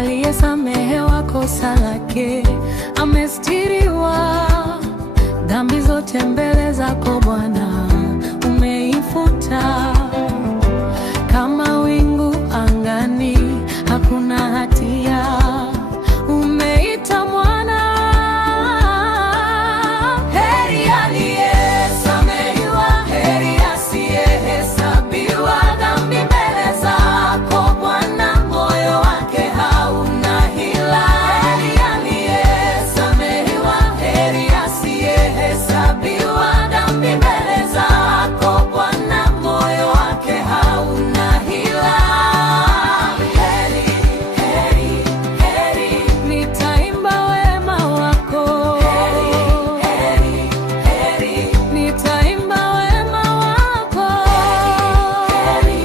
aliyesamehewa kosa lake, amestiriwa dhambi zote mbele zako Bwana, umeifuta kama wingu angani, hakuna hatia. Umeita mwana, heri aliyesamehewa, heri asiyehesabiwa dhambi mbele zako Bwana, moyo wake hauna hila. Heri aliyesamehewa, heri asiyehesabiwa dhambi mbele zako Bwana, moyo wake hauna hila. Heri, heri, heri, nitaimba wema wako. Heri, heri, heri, nitaimba wema wako. Heri,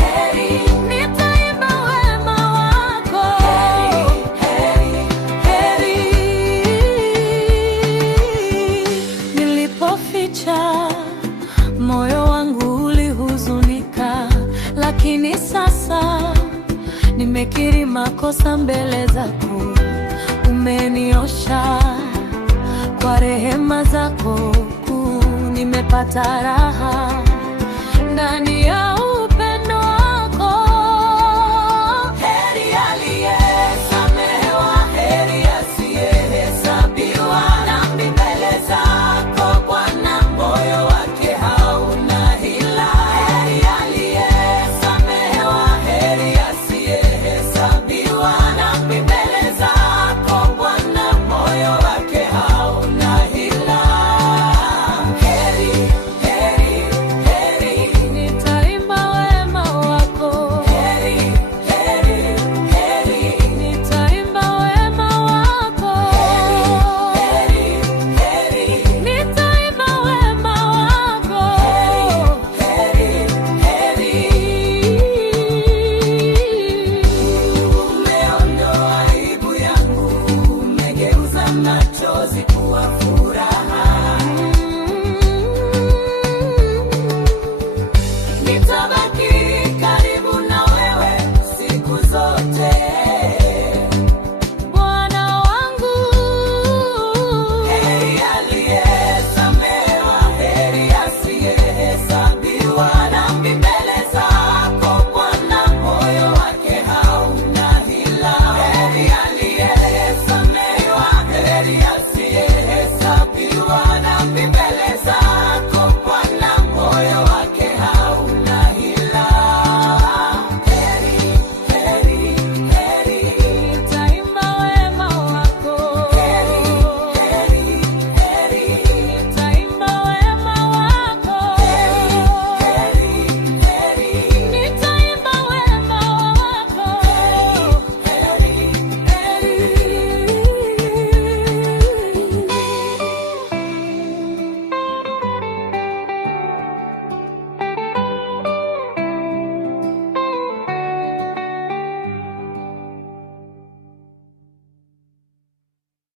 heri, nitaimba wema wako. Heri, heri, nilipoficha moyo wangu ulihuzunika, lakini sasa nimekiri makosa mbele zako. Umeniosha kwa rehema zako kuu, nimepata raha ndani ya